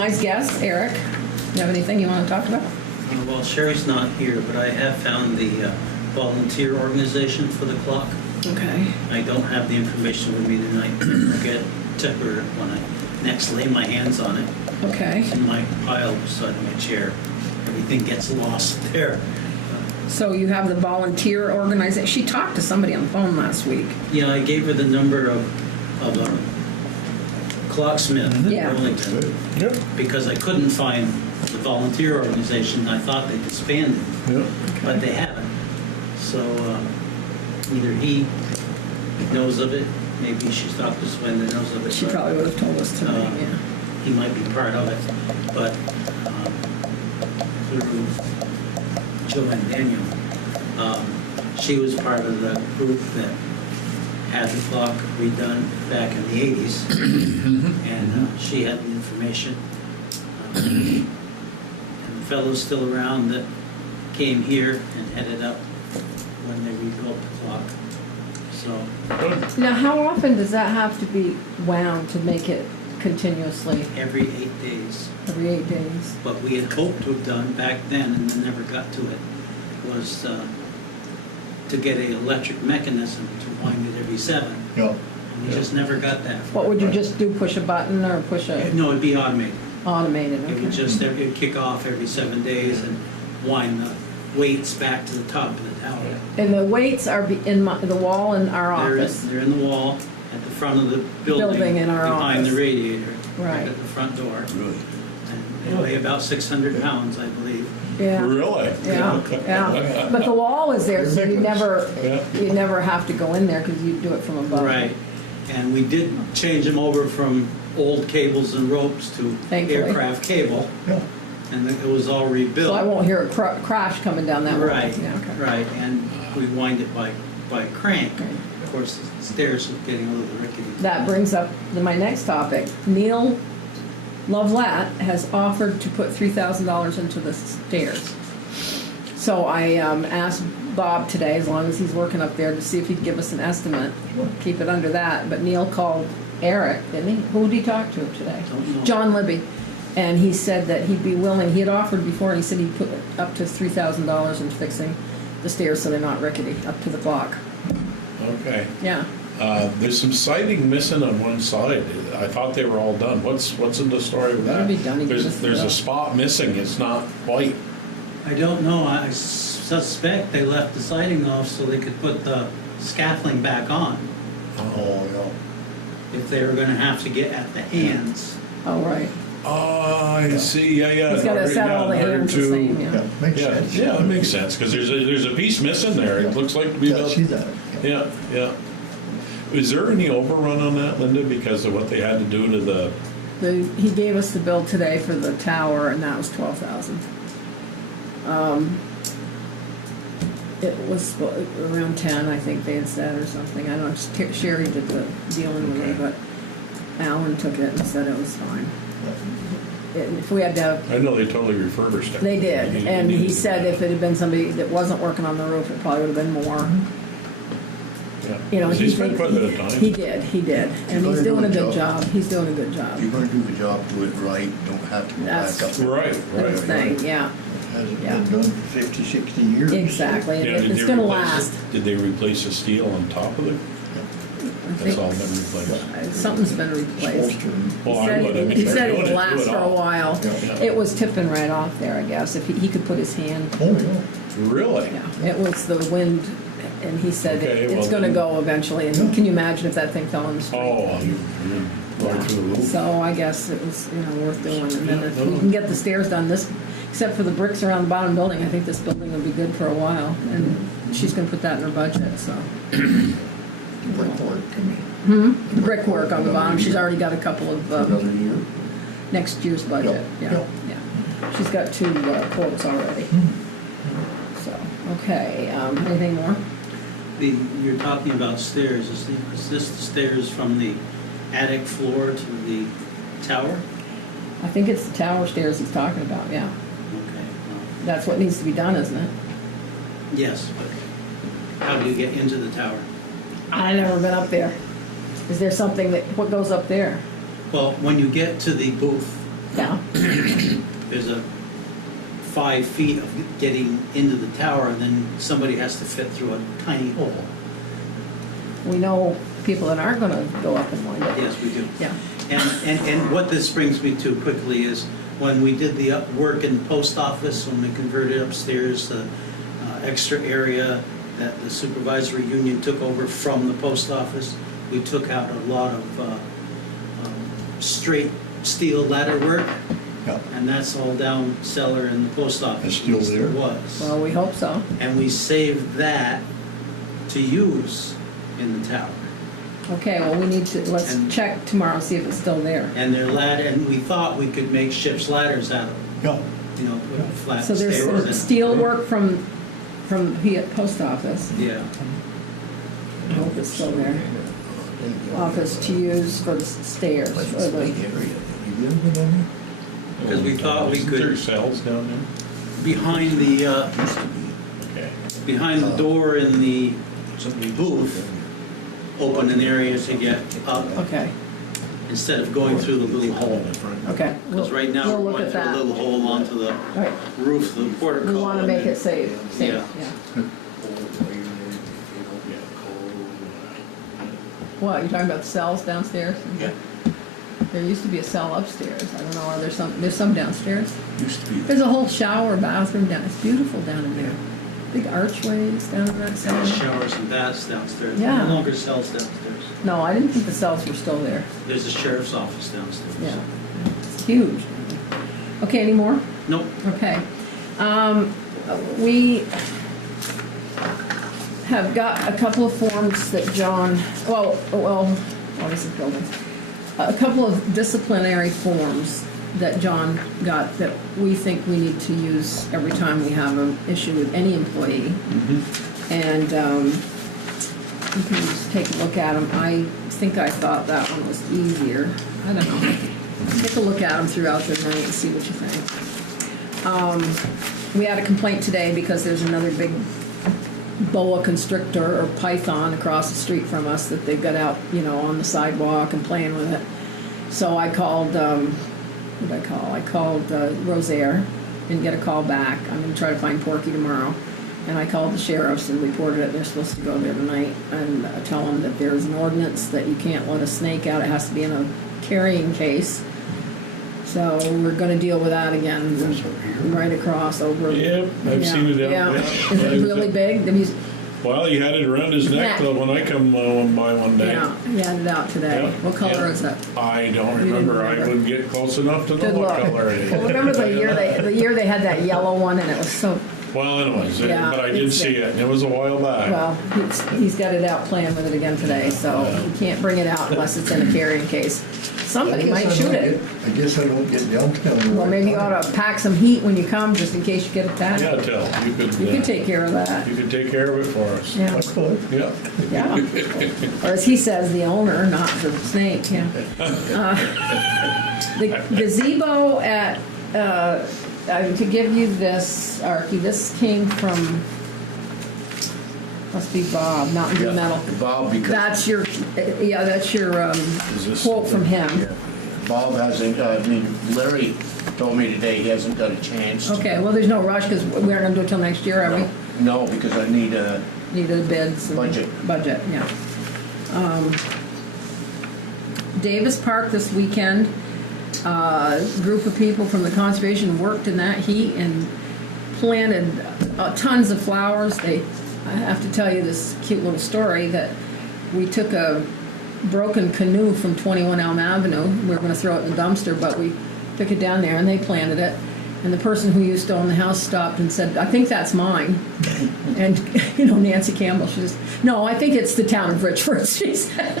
tonight's guest, Eric. You have anything you want to talk about? Well, Sherry's not here, but I have found the volunteer organization for the clock. Okay. I don't have the information with me tonight. I'll get to her when I next lay my hands on it. Okay. It's in my pile beside my chair. Everything gets lost there. So you have the volunteer organization. She talked to somebody on the phone last week. Yeah, I gave her the number of a clocksmith in Yeah. Burlington Yep. because I couldn't find the volunteer organization. I thought they disbanded, Yep. but they haven't. So either he knows of it, maybe she's Dr. Swin that knows of it. She but, probably would have told us tonight, yeah. He might be part of it, but through Joanne Daniel, she was part of the group that had the clock redone back in the 80s, and she had the information. And the fellow's still around that came here and headed up when they rebuilt the clock. So Now, how often does that have to be wound to make it continuously? every 8 days. Every 8 days? What we had hoped to have done back then and then never got to it was to get an electric mechanism to wind it every 7. Yeah. And we just never got that. What would you just do, push a button or push a No, it'd be automated. automated? It would just it'd kick off every 7 days and wind the weights back to the top of the tower. And the weights are in the wall in our office? They're in the wall at the front of the Building in our behind office. the radiator, Right. at the front door. Really? And they weigh about 600 pounds, I believe. Yeah. Really? Yeah, yeah. But the wall is there, so you Yeah. never have to go in there because you do it from above. Right. And we did change them over from old cables and ropes to Thankfully. aircraft cable, Yeah. and it was all rebuilt. So I won't hear a crash coming down that wall. Right, Yeah, okay. right, and we wind it by crank. Okay. Of course, the stairs are getting a little rickety. That brings up my next topic. Neil Lovelat has offered to put $3,000 into the stairs. So I asked Bob today, as long as he's working up there, to see if he'd give us an estimate. Keep it under that. But Neil called Eric, didn't he? Who did he talk to today? Don't know. John Libby. And he said that he'd be willing, he had offered before, and he said he'd put up to $3,000 in fixing the stairs so they're not rickety, up to the clock. Okay. Yeah. There's some siding missing on one side. I thought they were all done. What's in the story with It'll that? be done. There's a spot missing. It's not white. I don't know, I suspect they left the siding off so they could put the scaffolding back on Oh, if they were gonna have to get at the hands. Oh, right. Oh, I see. Yeah. He's got to set all the hands the same, yeah. Yeah, makes Yeah, sense. yeah, that makes sense, because there's a piece missing there. It looks like to be Yeah, I about... see that. Yeah, yeah. Is there any overrun on that, Linda, because of what they had to do to the... He gave us the bill today for the tower, and that was $12,000. It was around 10, I think they had said, or something. I don't know. Sherry did the dealing with it, but Alan took it and said it was fine. If we had to have, I know they totally refurbished it. they did, and he said if it had been somebody that wasn't working on the roof, it probably would have been more. Yeah. You know, He spent quite a bit of time. He did, and he's gonna doing do a a good job. job. He's doing a good job. If you're gonna do the job, do it right, don't have to go That's back up. Right, That's the right. thing, yeah, Hasn't Yeah. been done for 50, 60 years. exactly. Yeah, did It's they gonna replace last. it? Did they replace the steel on top of it? I That's all think been replaced. something's been replaced. Supposed to. Well, I would. I mean, He they're said doing it'd last do for a all. while. Yeah. It was tipping right off there, I guess, if he could put his hand. Oh, yeah. Really? Yeah, it was the wind, and he said Okay, it's well, gonna then- go eventually, and Yeah. can you imagine if that thing fell on the street? Oh, you're right through the roof. So I guess it was, worth doing, and then if Yeah, we can get the stairs done, except for the bricks around the bottom building, I think this building will be good for a while, and she's gonna put that in her budget, so. Brickwork, I mean, The brickwork on the bottom, she's already got a couple of, another year. next year's budget, Yeah, yeah, yeah. yeah. She's got 2 quotes already. So, okay, anything more? You're talking about stairs, is this the stairs from the attic floor to the tower? I think it's the tower stairs he's talking about, yeah. Okay, well, That's what needs to be done, isn't it? yes, but how do you get into the tower? I've never been up there. Is there something what goes up there? Well, when you get to the booth Yeah, There's a 5 feet of getting into the tower, and then somebody has to fit through a tiny hole. we know people that aren't gonna go up and wind up. Yes, we do. Yeah, And what this brings me to quickly is when we did the work in the post office, when we converted upstairs the extra area that the supervisory union took over from the post office, we took out a lot of straight steel ladder work, Yeah. and that's all down cellar in the post office. It's still At least there? it was. well, we hope so. And we saved that to use in the tower. Okay, well, we need to, let's And- check tomorrow, see if it's still there. And and we thought we could make ship's ladders out of them, Yeah. put flat So there's stairs some in. steel work from the post office. Yeah, I hope it's still there. Office to use for the stairs. But or it's a the- big area. Have you ever been down because we thought we Isn't there could, cells down behind the, there? Used to be. there? Okay. behind the door in the Somebody booth, open an area to get up Okay, instead of going through the little hole. okay. Because right now, We'll we're look going at through a that. little hole onto the All right, roof of the portico. we want to make it safe, Yeah. yeah. What, you're talking about the cells downstairs? Yeah. There used to be a cell upstairs. I don't know, are there there's some downstairs? Used to be. There's a whole shower, bathroom down, it's beautiful down in there. Big archways down in that cell. Showers and baths downstairs. Yeah. No longer cells downstairs. No, I didn't think the cells were still there. There's a sheriff's office downstairs. Yeah, it's huge. Okay, any more? Nope. Okay. We have got a couple of forms that John, this is building. A couple of disciplinary forms that John got that we think we need to use every time we have an issue with any employee. And you can just take a look at them. I think I thought that one was easier. I don't know. Take a look at them throughout the night and see what you think. We had a complaint today because there's another big boa constrictor or python across the street from us that they got out, on the sidewalk and playing with it. So I called, who did I call? I called Rosaire, didn't get a call back. I'm gonna try to find Porky tomorrow. And I called the sheriffs and reported it. They're supposed to go there tonight and tell them that there's an ordinance that you can't let a snake out. It has to be in a carrying case. So we're gonna deal with that again, right across over. Yep, I've seen it out Yeah. there. Is it really big? Well, he had it around his neck though when I come by one day. Yeah, he had it out today. Yeah, What color yeah. is it? I don't You didn't remember. I remember. wouldn't get close enough to know Good what luck. color it is. Well, remember the year they had that yellow one and it was so, Well, anyways, Yeah, but I did it's- see it. It was a while back. well, he's got it out playing with it again today, so you can't bring it out unless it's in a carrying case. Somebody might shoot it. I guess I don't get downtown. Well, maybe you ought to pack some heat when you come, just in case you get attacked. Yeah, tell. You could. You could take care of that. You could take care of it for us. Yeah, I could. Yeah. yeah. Or as he says, the owner, not the snake, yeah. The gazebo at, to give you this, Archie, this came from, must be Bob, Mountain Dew Metal. Bob, because. That's your Is this- quote from him. Yeah. Bob hasn't, Larry told me today he hasn't got a chance. to- Okay, well, there's no rush, because we aren't gonna do it till next year, are we? No, because I need a, Need the bids. and- Budget. Budget, yeah. Davis Park this weekend, group of people from the conservation worked in that heat and planted tons of flowers. I have to tell you this cute little story that we took a broken canoe from 21 Elm Avenue. We were going to throw it in the dumpster, but we took it down there and they planted it. And the person who used to own the house stopped and said, "I think that's mine." And, Nancy Campbell, she says, "No, I think it's the town of Richford," she said.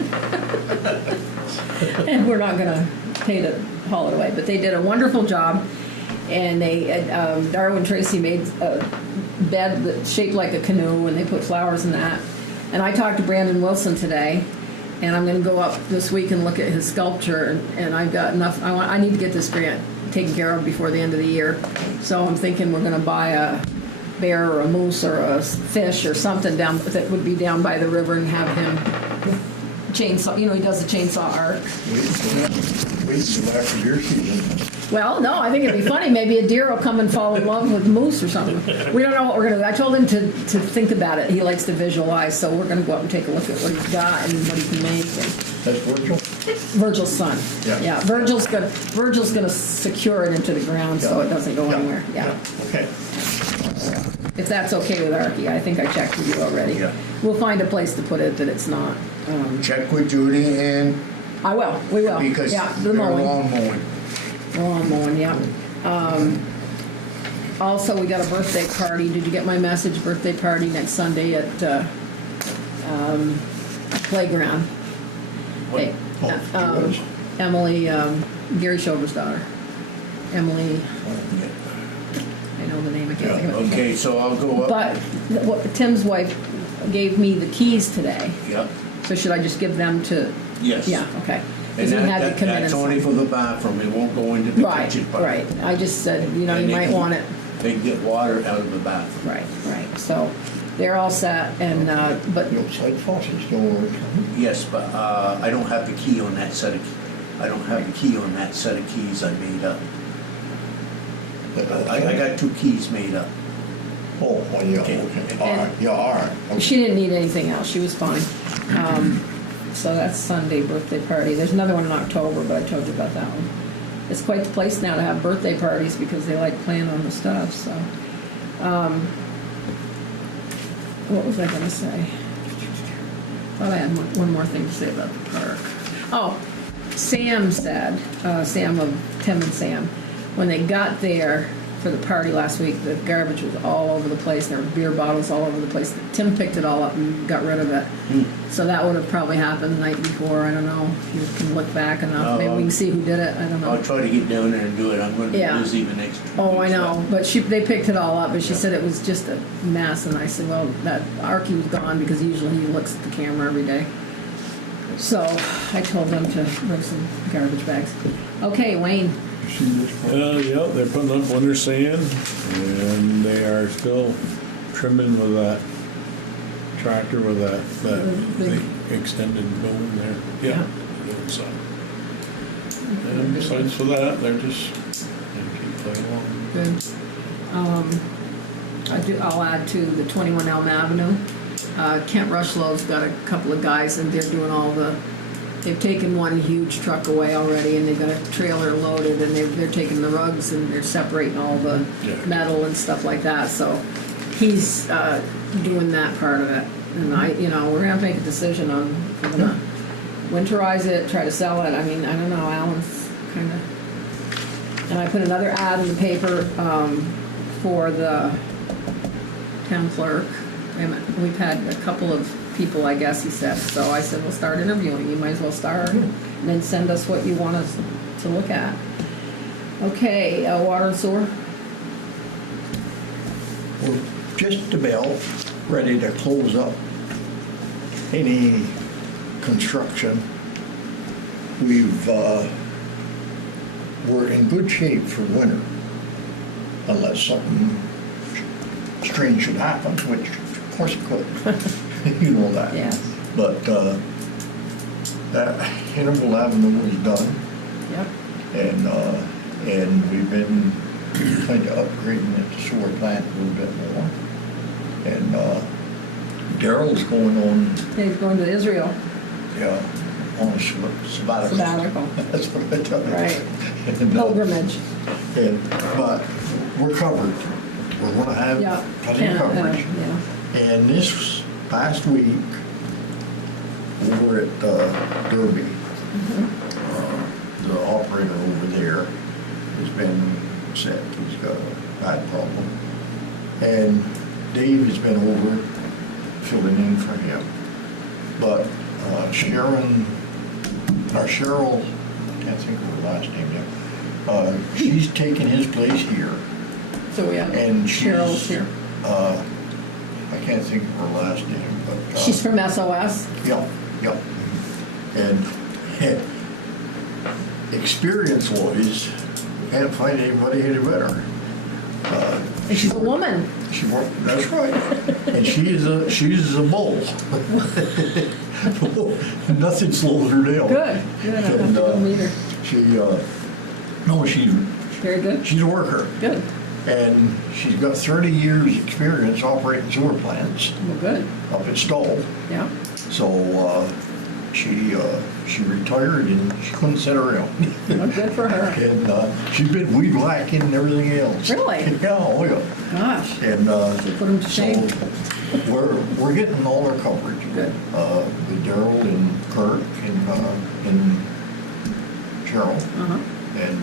And we're not going to pay to haul it away. But they did a wonderful job. And Darwin Tracy made a bed that's shaped like a canoe, and they put flowers in that. And I talked to Brandon Wilson today, and I'm going to go up this week and look at his sculpture. And I've got enough. I need to get this grant taken care of before the end of the year. So I'm thinking we're going to buy a bear or a moose or a fish or something down that would be down by the river and have him chainsaw, you know, he does the chainsaw art. Wait till after deer season. Well, no, I think it'd be funny. Maybe a deer will come and fall in love with moose or something. We don't know what we're gonna do. I told him to think about it. He likes to visualize, so we're gonna go out and take a look at what he's got and what he can make. And That's Virgil? Virgil's son. Yeah. Virgil's gonna secure it into the ground so it doesn't go anywhere. Yeah. Okay. If that's okay with Archie, I think I checked with you already. Yeah. We'll find a place to put it that it's not. Check with Judy and, I will. We will. because Yeah, they're the mowing. lawn mowing. Lawn mowing, yeah. Also, we got a birthday party. Did you get my message? Birthday party next Sunday at playground. What? Hey, Oh, yours? Emily, Gary Shover's daughter. Emily, I know the name. I can't think of it. Okay, so I'll go up. But Tim's wife gave me the keys today. Yep, So should I just give them to? yes. Yeah. Okay. And Because we had to come in that's and only sign. for the bathroom, it won't go into the Right. kitchen part. Right. I just said, you know, And you they might can- want it. They can get water out of the bathroom. Right. Right. So they're all set, and but The outside faucets don't work. Yes, but I don't have the key on that set of, I don't have the key on that set of keys I made up. I got 2 keys made up. Oh, well, yeah, Okay. okay. All right, yeah, all right. Okay. she didn't need anything else. She was fine. So that's Sunday birthday party. There's another one in October, but I told you about that one. It's quite the place now to have birthday parties because they like playing on the stuff. So, what was I going to say? Thought I had one more thing to say about the park. Oh, Sam said, Sam of Tim and Sam, when they got there for the party last week, the garbage was all over the place. There were beer bottles all over the place. Tim picked it all up and got rid of it. So that would have probably happened the night before. I don't know if you can look back enough. Maybe we can see who did it. I don't know. I'll try to get down there and do it, I'm gonna be Yeah. busy the next 2 Oh, I weeks. know, but they picked it all up, but she said it was just a mess, and I said, well, that Archie was gone because usually he looks at the camera every day. So I told them to bring some garbage bags. Okay, Wayne. You see this one? Yeah, they're putting up winter sand, and they are still trimming with that tractor with that Big- the extended boom there. Yeah. Yeah. doing so. And besides for that, they're just, they keep playing along. Good. I'll add to the 21 Elm Avenue. Kent Rushlow's got a couple of guys and they're doing they've taken one huge truck away already and they've got a trailer loaded and they're taking the rugs and they're separating all the Yeah. metal and stuff like that. So he's doing that part of it. And we're gonna have to make a decision on if we're gonna winterize it, try to sell it. I mean, I don't know, Alan's kind of. And I put another ad in the paper for the town clerk. And we've had a couple of people, I guess, he said. So I said, we'll start interviewing. You might as well start. And then send us what you want us to look at. Okay, water and sewer. We're just about ready to close up any construction. We're in good shape for winter, unless something strange should happen, which of course it could. You know that. Yeah. But that Interval Avenue was done, Yep. and we've been kind of upgrading the sewer plant a little bit more. And Daryl's going on, He's going to Israel. yeah, on a sabbatical. Sabbatical. That's what I tell you. Right. And, Pilgrimage. but we're covered. We're gonna have Yeah. plenty of coverage. Yeah. And this past week, over at Derby, the operator over there has been sick. He's got a bad problem. And Dave has been over filling in for him. But Cheryl, I can't think of her last name yet, she's taken his place here. So we have And Cheryl's here. I can't think of her last name, but. She's from SOS. Yeah. And experience-wise, we can't find anybody any better. And she's a woman. That's right. And she's a bull. nothing slows her down. Good, good, I have And, to go meet her. She's Very good, a worker. good, And she's got 30 years experience operating sewer plants well, good, up at Stoll. yeah. So, she retired and she couldn't sit around. Well, good for her. And, she's been weed whacking and everything else. Really? Yeah, oh yeah. Gosh, And, you put 'em to shame. so we're getting all our coverage. Good. With Daryl and Kirk and Cheryl. Uh-huh. And,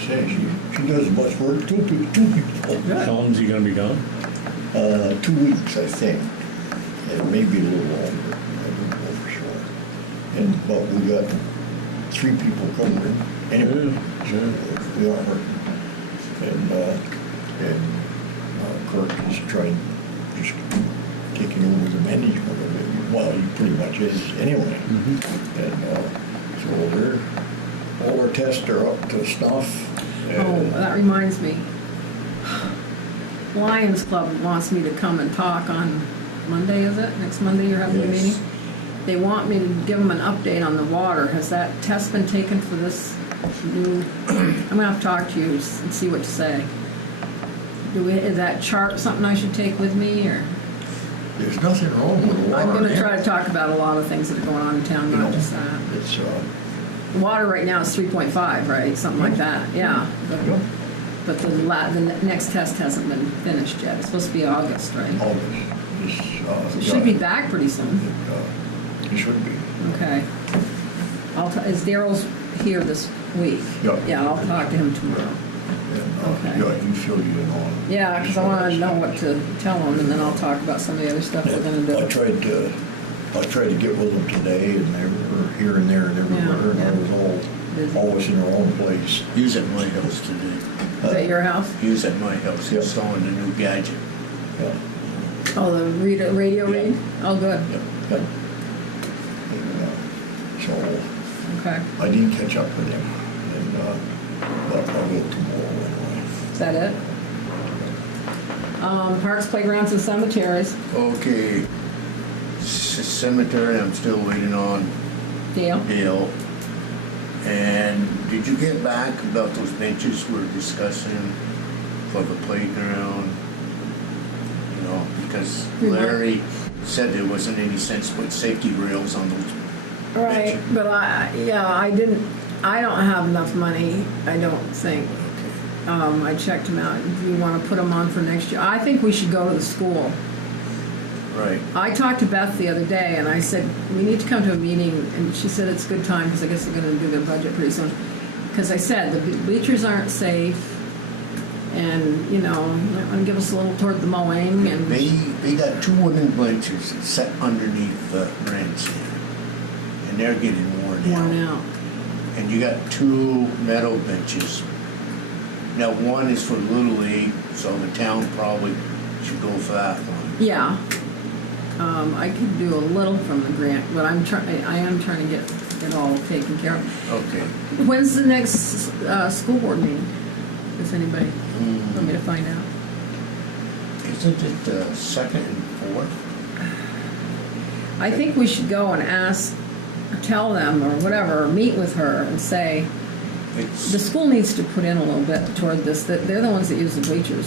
she does as much work, two people. Good. How long's he gonna be gone? 2 weeks, I think. And maybe a little longer. I don't know for sure. But we got 3 people covering anyway. So we are hurting. And Kirk is trying, just taking over the management of it. Well, he pretty much is anyway. And so all our tests are up to snuff. Oh, that reminds me. Lions Club wants me to come and talk on Monday, is it? Next Monday you're having a Yes. meeting? They want me to give them an update on the water. Has that test been taken for this new, I'm gonna have to talk to you and see what to say. Is that chart something I should take with me, or? There's nothing wrong with the water. I'm gonna try to talk about a lot of things that are going on in town, You not know, just that. It's, The water right now is 3.5, right? Something like that, yeah. But the next test hasn't been finished yet. It's supposed to be August, right? So it should be back pretty soon. It should be. Okay. Is Daryl's here this week? Yeah. Yeah, I'll talk to him tomorrow. And, Okay. Yeah, he fill you in on. Yeah, because I want to know what to tell him, and then I'll talk about some of the other stuff we're gonna I do. tried to get with them today, and they were here and there and everywhere, and Yeah. I was Busy. always in the wrong place. He was at my house today. Is that your house? He was at my house Yeah. installing a new gadget. Yeah, Oh, the radio Yeah. read? Oh, good. yeah, yeah. And, so Okay. I didn't catch up with him, but I will tomorrow anyway. Is that it? Parks, playgrounds, and cemeteries. Okay. Cemetery, I'm still waiting on Deal? Bill. And did you get back about those benches we're discussing for the playground? You know, because Larry said there wasn't any sense putting safety rails on those. Right, but I don't have enough money, I don't think. I checked them out. Do you want to put them on for next year? I think we should go to the school. Right. I talked to Beth the other day, and I said, we need to come to a meeting, and she said it's a good time, because I guess they're going to do their budget pretty soon. Because I said, the bleachers aren't safe, and, you know, they're going to give us a little toward the mowing, and... They got 2 wooden benches set underneath the grandstand, and they're getting worn out. And you got 2 metal benches. Now, one is for Little League, so the town probably should go for that one. Yeah. I could do a little from the grant, but I am trying to get it all taken care of. Okay. When's the next school board meeting? Does anybody want me to find out? Isn't it the 2nd and 4th? I think we should go and ask, or tell them, or whatever, or meet with her and say, the school needs to put in a little bit toward this. That they're the ones that use the bleachers,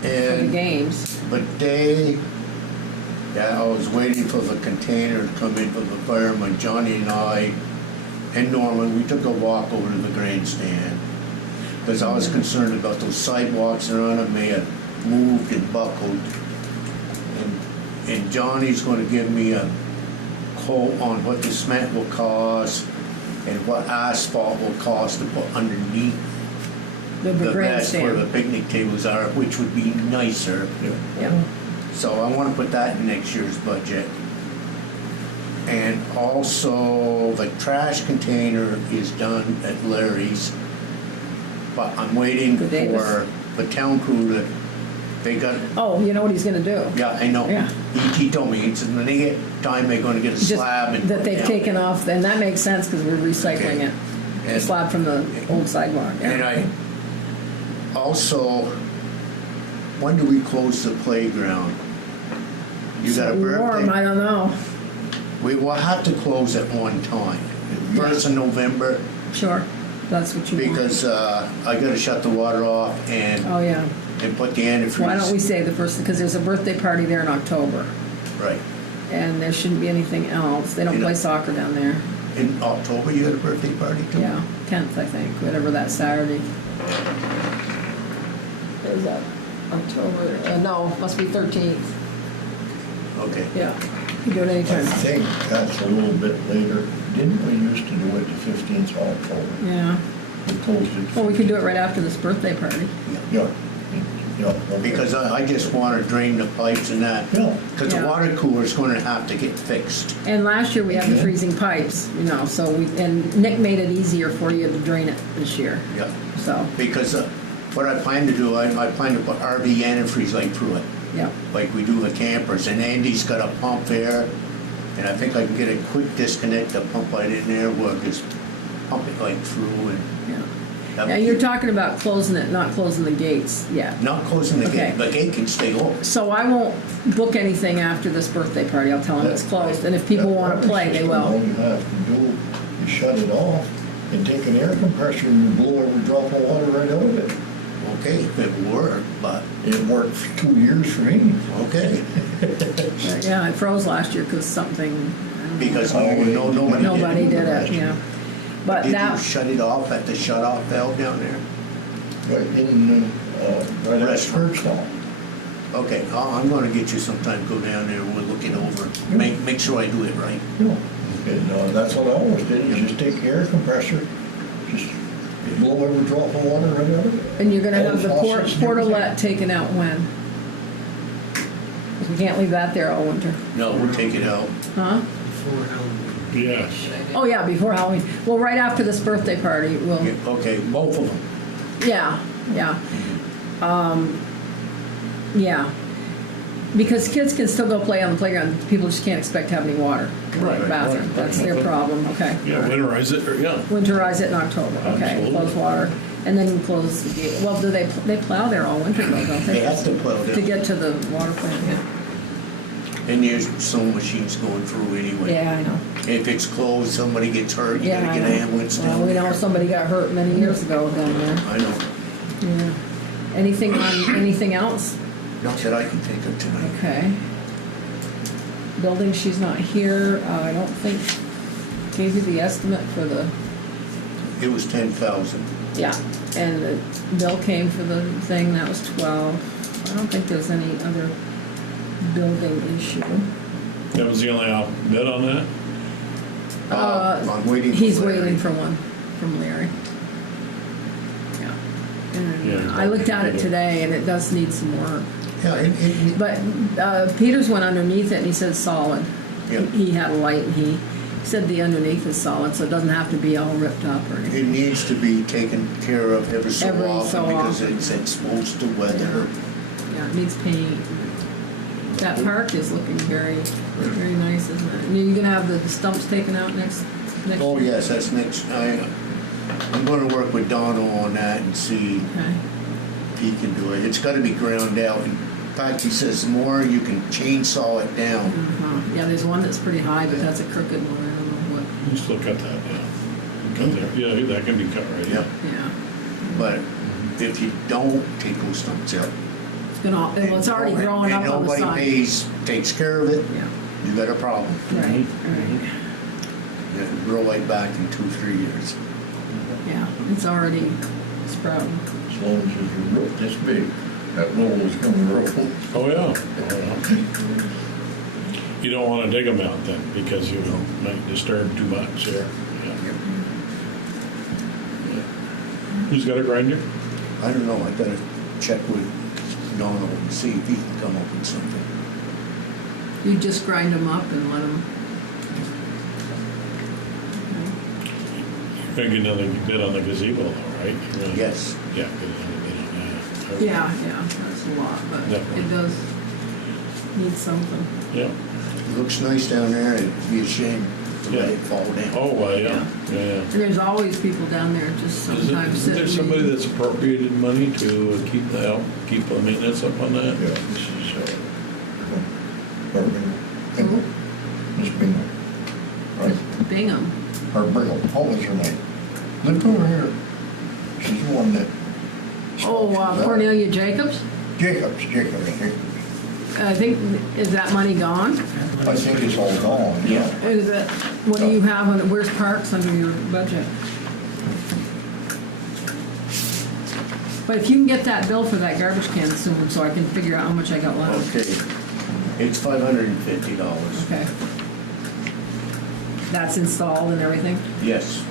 for the games. But I was waiting for the container to come in for the firemen. Johnny and I and Norman, we took a walk over to the grandstand because I was concerned about those sidewalks around it may have moved and buckled. And Johnny's going to give me a quote on what the cement will cost and what asphalt will cost to put underneath The the rest where the grandstand. picnic tables are, which would be nicer. Yeah. So I want to put that in next year's budget. And also, the trash container is done at Larry's, but I'm waiting The Davis. for the town crew to, they got, Oh, you know what he's going to do? yeah, I know. Yeah. He told me, he said, when they get time, they're going to get a Just slab and. that put they've down taken there. off, and that makes sense because we're recycling Okay. it. The And- slab from the old sidewalk. Yeah. And I, also, when do we close the playground? You got a Warm, I birthday? don't know. We will have to close at one time. First of November, Sure, that's what you want. because I gotta shut the water off and Oh, yeah. put the antifreeze. Why don't we say the first, because there's a birthday party there in October, Right. and there shouldn't be anything else. They don't You know- play soccer down there. In October, you got a birthday party too? Yeah, 10th, I think, whatever that Saturday. Is that October? No, must be 13th. Okay. Yeah, you do it I anytime. think that's a little bit later. Didn't we used to do it the 15th of October? Yeah. We closed it. Well, we could do it right after this birthday party. Yeah, yeah. okay. Because I just wanna drain the pipes and that. Yeah. Because the Yeah. water cooler's gonna have to get fixed. And last year we had the Yeah. freezing pipes, so and Nick made it easier for you to drain it this year, Yeah. so, Because what I plan to do, I plan to put RV antifreeze like through it, yeah. like we do the campers. And Andy's got a pump there, and I think I can get a quick disconnect, a pump right in there, we'll just pump it like through and. Yeah. that Now, would you're keep- talking about closing it, not closing the gates yet. Not closing the Okay. gate, the gate can stay open. So I won't book anything after this birthday party, I'll tell them it's closed, and if people That wanna water play, they system, All will. you have to do is shut it off and take an air compressor and blow every drop of water right out of it. Okay, if it worked, but, It worked for 2 years for me. okay. Yeah, it froze last year because something, I don't know. Because nobody did. Nobody did it, yeah. But Did you that, shut it off at the shut-off valve down there? Right in, right at Restaurant. Church Okay, I'm gonna get you sometime, go down there, we'll look it over, make sure I do it right. No. And that's what I always did, you just take the air compressor, just blow every drop of water right out of it. and you're gonna All have the faucets and portalet everything. taken out when? 'Cause we can't leave that there all winter, No, we'll take it out. huh? Before Halloween. Yes. Oh, yeah, before Halloween. Well, right after this birthday party, we'll, Yeah, okay, both of them. yeah, yeah. Yeah. Because kids can still go play on the playground, people just can't expect to have any water in the Right, bathroom. right. That's their problem, okay. Yeah, winterize it, or, yeah. Winterize it in October, okay, Absolutely. close water, and then you close the gate. Well, do they plow there all winter though, don't they? They have to plow To down. get to the water plant, yeah. And there's some machines going through anyway. Yeah, I know. If it's closed, somebody gets hurt, you Yeah, gotta I get know. an ambulance Well, down we know there. somebody got hurt many years ago down there. I know. Yeah. Anything else? Not that I can think of tonight. Okay. Building, she's not here. I don't think, gave you the estimate for the, It was 10,000. yeah. And the bill came for the thing, that was 12. I don't think there's any other building issue. That was the only bid on that? I'm waiting for He's Larry. waiting for one from Larry. Yeah. And Yeah. I looked at it today and it does need some work. Yeah, But Peters went underneath it and he said solid. Yeah. He had a light and he said the underneath is solid, so it doesn't have to be all ripped up or it anything. needs to be taken care of every so Every often so because often. it's exposed to weather. Yeah, it needs paint. That park is looking very, very nice, isn't it? And you're gonna have the stumps taken out next Oh, year? yes, that's next, I'm gonna work with Donald on that and see Okay. if he can do it. It's gotta be ground out. In fact, he says the more you can chainsaw it down. Uh-huh. Yeah, there's one that's pretty high, but that's a crooked one. I don't know what. You still cut that down. Cut there, yeah, that can be cut right. Yeah, Yeah. but if you don't take those stumps out. It's gonna, well, it's already growing up and on the nobody side. takes care of it, Yeah, you got a problem. right, right. It'll grow right back in 2-3 years. Yeah, it's already sprouting. As long as it's root this big, that knoll is gonna grow. Oh, yeah. Oh, yeah. You don't wanna dig them out then, because you might disturb too much there. Yeah. Who's got a grinder? I don't know, I gotta check with Donald and see if he can come up with something. You just grind them up and let them. You're gonna get another bid on the gazebo though, right? You're gonna- Yes. Yeah, get another bid on that. Yeah, that's a lot, but Definitely. it does need something. Yeah. It looks nice down there, it'd be a shame to let Yeah. it fall down. Oh, well, yeah, Yeah. yeah, yeah. And there's always people down there just sometimes Isn't there sitting. somebody that's appropriated money to keep the maintenance up on that? Yeah, this is, Or Bingham. Miss Bingham. Right? Bingham. Or Brigham, what was her name? Lived over here. She's the one that. Oh, Cornelia Jacobs? Jacobs. I think, is that money gone? I think it's all gone, yeah. Is it, what do you have on, where's parks under your budget? But if you can get that bill for that garbage can soon, so I can figure out how much I got left. Okay. It's $550. Okay. That's installed and everything? Yes.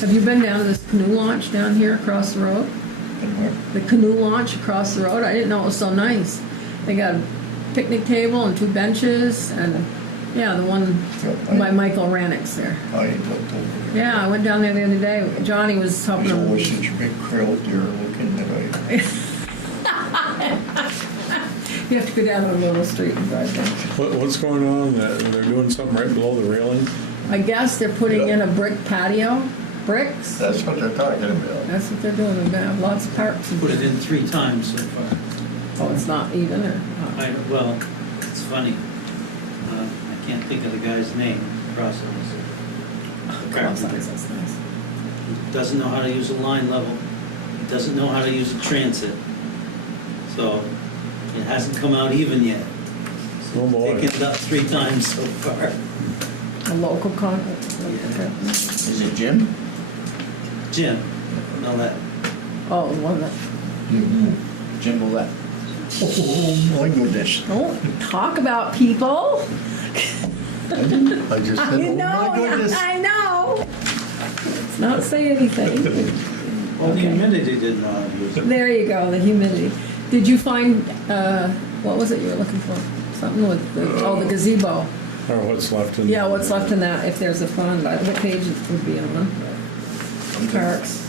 Have you been down to this canoe launch down here across the road? And where? The canoe launch across the road? I didn't know it was so nice. They got a picnic table and 2 benches and, yeah, the one by Michael Rannick's there. I looked over there. Yeah, I went down there the other day. Johnny was helping There's him. always such a big crowd there looking that You have to go down to the little street and drive down. What's going on? They're doing something right below the railing? I guess they're putting in a brick patio. Bricks? that's what they're talking about. That's what they're doing. They're gonna have lots of parks. And Put it in 3 times so far. Oh, it's not even, or? Well, it's funny. I can't think of the guy's name, Crossings. That's nice. He doesn't know how to use a line level. He doesn't know how to use a transit. So it hasn't come out even yet. Oh, boy. Taken it up 3 times so far. A local con. Okay. Is it Jim? Jim, no, that, Oh, the one that. Jim Willett. Oh, my goodness. Don't talk about people. I just I said, oh know. my goodness. I know. Let's not say anything. well, the humidity didn't know how to use it. There you go. The humidity. Did you find what was it you were looking for? Something with the gazebo. Or what's left in? Yeah, what's left in that? If there's a fund, what page it would be on? Parks.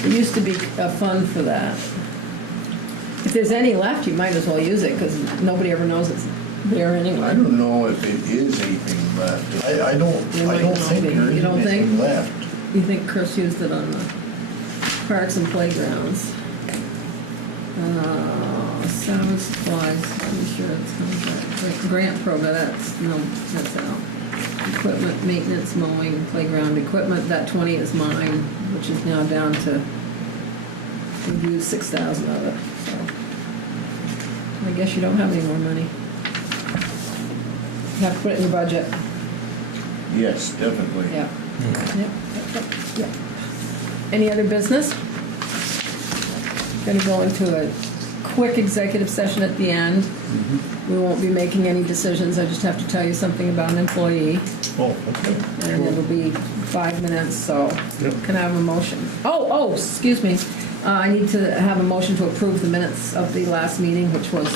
There used to be a fund for that. If there's any left, you might as well use it because nobody ever knows it's there anyway. I don't know if it is anything left. I don't think be. there You is don't anything think? left. You think Chris used it on the parks and playgrounds? Sound supplies, insurance contract, grant program, that's out. Equipment, maintenance, mowing, playground equipment, that 20 is mine, which is now down to, we've used 6,000 of it, so. I guess you don't have any more money. You have to put it in your budget. Yes, definitely. Yeah. Yep. Any other business? Gonna go into a quick executive session at the end. We won't be making any decisions. I just have to tell you something about an employee. Oh, okay. And it'll be 5 minutes, so Yep. can I have a motion? Oh, excuse me. I need to have a motion to approve the minutes of the last meeting, which was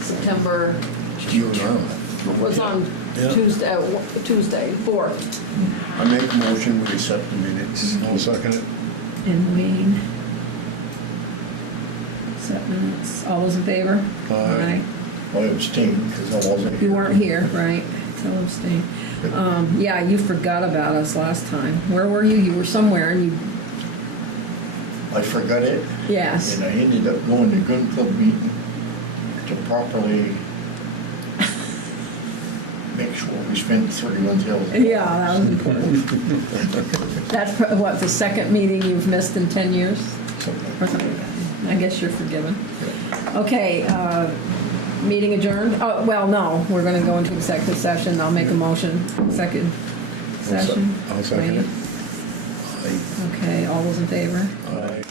September, You know. was on Yeah. Tuesday, 4th. I make a motion, we accept the minutes. I'll second it. In Wayne. Set minutes. All those in favor? Aye. I abstained because I wasn't here. You weren't here, right? So abstain. Yeah, you forgot about us last time. Where were you? You were somewhere and you, I forgot it, yes. and I ended up going to gun club meeting to properly make sure we spent $31,000. Yeah, that was important. That's what, the second meeting you've missed in 10 years? Something. Or something like that. I guess you're forgiven. Okay, meeting adjourned? Oh, well, no, we're gonna go into executive session. I'll make a motion. Second session. I'll second it. Okay, all those in favor? Aye.